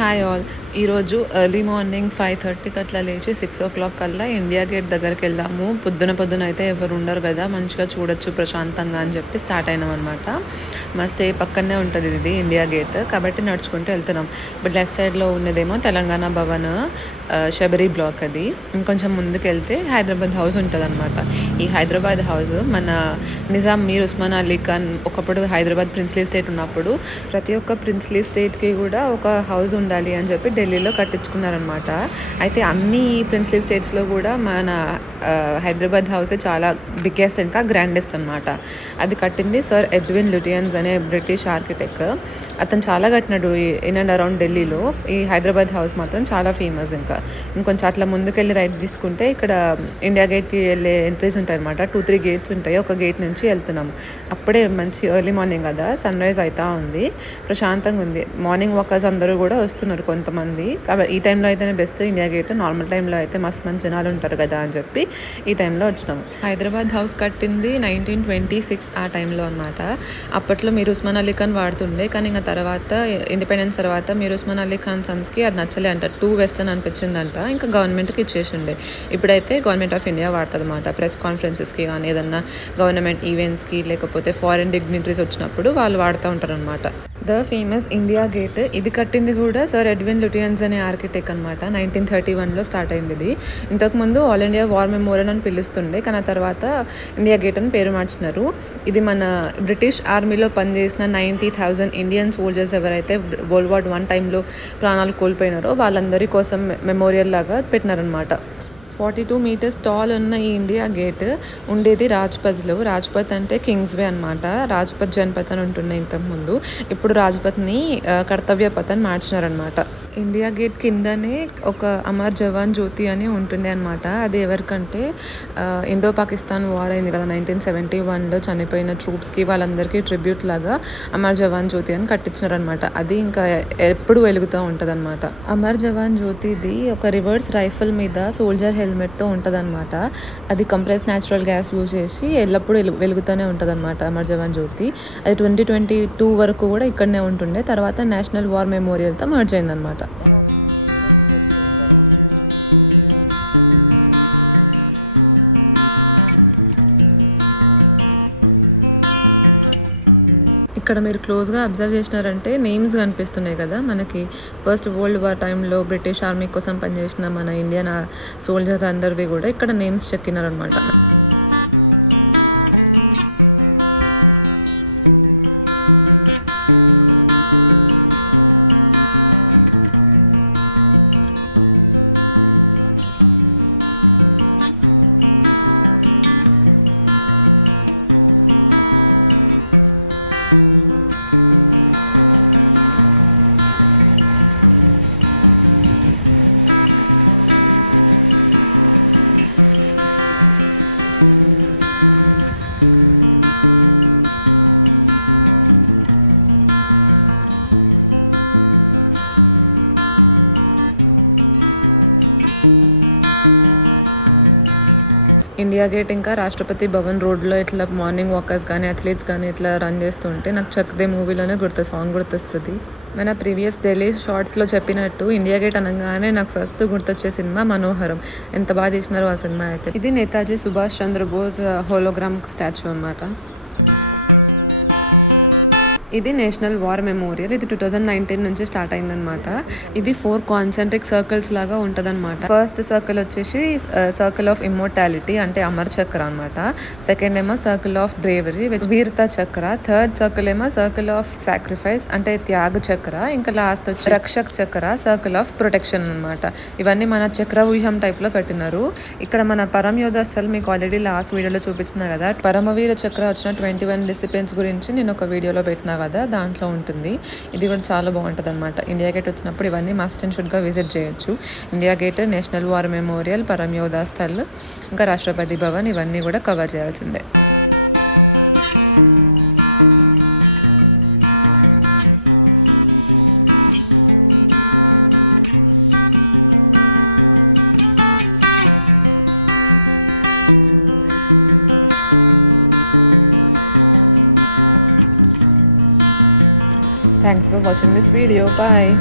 Hi all. ఈరోజు early morning 5:30కి అట్లా లేచి 6 కల్లా ఇండియా గేట్ దగ్గరికి వెళ్దాము. పొద్దున అయితే ఎవరు ఉండరు కదా, మంచిగా చూడొచ్చు ప్రశాంతంగా అని చెప్పి స్టార్ట్ అయినాం అనమాట. మా స్టే పక్కనే ఉంటుంది ఇది ఇండియా గేట్, కాబట్టి నడుచుకుంటూ వెళ్తున్నాం. ఇప్పుడు లెఫ్ట్ సైడ్లో ఉన్నదేమో తెలంగాణ భవన్, శబరి బ్లాక్. అది ఇంకొంచెం ముందుకు వెళ్తే హైదరాబాద్ హౌస్ ఉంటుంది అనమాట. ఈ హైదరాబాద్ హౌస్ మన నిజాం మీర్ ఉస్మాన్ అలీ ఖాన్ ఒకప్పుడు హైదరాబాద్ ప్రిన్స్లీ స్టేట్ ఉన్నప్పుడు ప్రతి ఒక్క ప్రిన్స్లీ స్టేట్కి కూడా ఒక హౌస్ ఉండాలి అని చెప్పి ఢిల్లీలో కట్టించుకున్నారనమాట. అయితే అన్ని ప్రిన్స్లీ స్టేట్స్లో కూడా మన హైదరాబాద్ హౌసే చాలా బిగ్గెస్ట్ ఇంకా గ్రాండెస్ట్ అనమాట. అది కట్టింది సర్ ఎడ్విన్ లుటియన్స్ అనే బ్రిటిష్ ఆర్కిటెక్ట్. అతను చాలా కట్టినాడు ఇన్ అండ్ అరౌండ్ ఢిల్లీలో. ఈ హైదరాబాద్ హౌస్ మాత్రం చాలా ఫేమస్. ఇంకొంచెం అట్లా ముందుకెళ్ళి రైట్ తీసుకుంటే ఇక్కడ ఇండియా గేట్కి వెళ్ళే ఎంట్రీస్ ఉంటాయి అనమాట. 2-3 గేట్స్ ఉంటాయి. ఒక గేట్ నుంచి వెళ్తున్నాము. అప్పుడే మంచి ఎర్లీ మార్నింగ్ కదా, సన్ రైజ్ అవుతా ఉంది, ప్రశాంతంగా ఉంది. మార్నింగ్ వాకర్స్ అందరూ కూడా వస్తున్నారు కొంతమంది. కాబట్టి ఈ టైంలో అయితేనే బెస్ట్ ఇండియా గేట్. నార్మల్ టైంలో అయితే మస్తు మంచి జనాలు ఉంటారు కదా అని చెప్పి ఈ టైంలో వచ్చినాము. హైదరాబాద్ హౌస్ కట్టింది 1926 ఆ టైంలో అనమాట. అప్పట్లో మీర్ ఉస్మాన్ అలీ ఖాన్ వాడుతుండే, కానీ ఇంకా తర్వాత ఇండిపెండెన్స్ తర్వాత మీర్ ఉస్మాన్ అలీ ఖాన్ సన్స్కి అది నచ్చలే అంట, టూ వెస్టర్న్ అనిపించిందంట. ఇంకా గవర్నమెంట్కి ఇచ్చేసిండే. ఇప్పుడైతే గవర్నమెంట్ ఆఫ్ ఇండియా వాడుతుంది అనమాట. ప్రెస్ కాన్ఫరెన్సెస్కి కానీ ఏదన్నా గవర్నమెంట్ ఈవెంట్స్కి లేకపోతే ఫారిన్ డిగ్నిటరీస్ వచ్చినప్పుడు వాళ్ళు వాడుతూ ఉంటారు అనమాట. ద ఫేమస్ ఇండియా గేట్ ఇది కట్టింది కూడా సర్ ఎడ్విన్ లుటియన్స్ అనే ఆర్కిటెక్ట్ అనమాట. 1931లో స్టార్ట్ అయింది ఇది. ఇంతకుముందు ఆల్ ఇండియా వార్ మెమోరియల్ అని పిలుస్తుండే, కానీ ఆ తర్వాత ఇండియా గేట్ అని పేరు మార్చినారు. ఇది మన బ్రిటిష్ ఆర్మీలో పనిచేసిన 90,000 ఇండియన్ సోల్జర్స్ ఎవరైతే వరల్డ్ వార్ I టైంలో ప్రాణాలు కోల్పోయినారో వాళ్ళందరి కోసం మెమోరియల్ లాగా పెట్టినారనమాట. 42 మీటర్స్ టాల్ ఉన్న ఈ ఇండియా గేట్ ఉండేది రాజ్పథ్లో. రాజ్పథ్ అంటే కింగ్స్వే అనమాట. రాజ్పథ్ జనపథ్ అని ఉంటున్నాయి ఇంతకుముందు. ఇప్పుడు రాజ్పథ్ని కర్తవ్య పథ్ అని మార్చినారనమాట. ఇండియా గేట్ కిందనే ఒక అమర్ జవాన్ జ్యోతి అని ఉంటుండే అనమాట. అది ఎవరికంటే ఇండో పాకిస్తాన్ వార్ అయింది కదా 1971లో చనిపోయిన ట్రూప్స్కి వాళ్ళందరికీ ట్రిబ్యూట్ లాగా అమర్ జవాన్ జ్యోతి అని కట్టించినారనమాట. అది ఇంకా ఎప్పుడు వెలుగుతూ ఉంటుంది అనమాట. అమర్ జవాన్ జ్యోతిది ఒక రివర్స్ రైఫిల్ మీద సోల్జర్ హెల్మెట్తో ఉంటుంది అనమాట. అది కంప్రెస్ న్యాచురల్ గ్యాస్ యూజ్ చేసి ఎల్లప్పుడూ వెలుగుతూనే ఉంటుంది అనమాట అమర్ జవాన్ జ్యోతి. అది 2022 వరకు కూడా ఇక్కడనే ఉంటుండే. తర్వాత నేషనల్ వార్ మెమోరియల్తో మర్జ్ అయిందనమాట. ఇక్కడ మీరు క్లోజ్గా అబ్జర్వ్ చేసినారంటే నేమ్స్ కనిపిస్తున్నాయి కదా మనకి. ఫస్ట్ వరల్డ్ వార్ టైంలో బ్రిటిష్ ఆర్మీ కోసం పనిచేసిన మన ఇండియన్ సోల్జర్స్ అందరివి కూడా ఇక్కడ నేమ్స్ చెక్కినారనమాట. ఇండియా గేట్ ఇంకా రాష్ట్రపతి భవన్ రోడ్లో ఇట్లా మార్నింగ్ వాకర్స్ కానీ అథ్లీట్స్ కానీ ఇట్లా రన్ చేస్తుంటే నాకు చక్ దే మూవీలోనే సాంగ్ గుర్తొస్తుంది. మన ప్రీవియస్ ఢిల్లీ షార్ట్స్లో చెప్పినట్టు ఇండియా గేట్ అనగానే నాకు ఫస్ట్ గుర్తొచ్చే సినిమా మనోహరం. ఎంత బాగా తీసినారో ఆ సినిమా అయితే. ఇది నేతాజీ సుభాష్ చంద్రబోస్ హోలోగ్రామ్ స్టాచ్యూ అనమాట. ఇది నేషనల్ వార్ మెమోరియల్. ఇది 2019 నుంచి స్టార్ట్ అయిందనమాట. ఇది 4 కాన్సెంట్రిక్ సర్కిల్స్ లాగా ఉంటుంది అనమాట. ఫస్ట్ సర్కిల్ వచ్చేసి సర్కిల్ ఆఫ్ ఇమ్మోర్టాలిటీ అంటే అమర్ చక్ర అనమాట. సెకండ్ ఏమో సర్కిల్ ఆఫ్ బ్రేవరీ వీరత చక్ర. థర్డ్ సర్కిల్ ఏమో సర్కిల్ ఆఫ్ సాక్రిఫైస్ అంటే త్యాగ చక్ర. ఇంకా లాస్ట్ వచ్చి రక్షక్ చక్ర, సర్కిల్ ఆఫ్ ప్రొటెక్షన్ అనమాట. ఇవన్నీ మన చక్రవ్యూహం టైప్లో కట్టినారు. ఇక్కడ మన పరమ యోధ అసలు మీకు ఆల్రెడీ లాస్ట్ వీడియోలో చూపించిన కదా, పరమవీర చక్ర వచ్చిన 21 డిసిప్లిన్స్ గురించి నేను ఒక వీడియోలో పెట్టినా కదా, దాంట్లో ఉంటుంది. ఇది కూడా చాలా బాగుంటుంది అనమాట. ఇండియా గేట్ వచ్చినప్పుడు ఇవన్నీ మస్ట్ అండ్ షుడ్గా విజిట్ చేయొచ్చు. India gate, national war memorial, పరమ యోధా స్థల్, ఇంకా రాష్ట్రపతి భవన్, ఇవన్నీ కూడా కవర్ చేయాల్సిందే. Thanks for watching this video. Bye.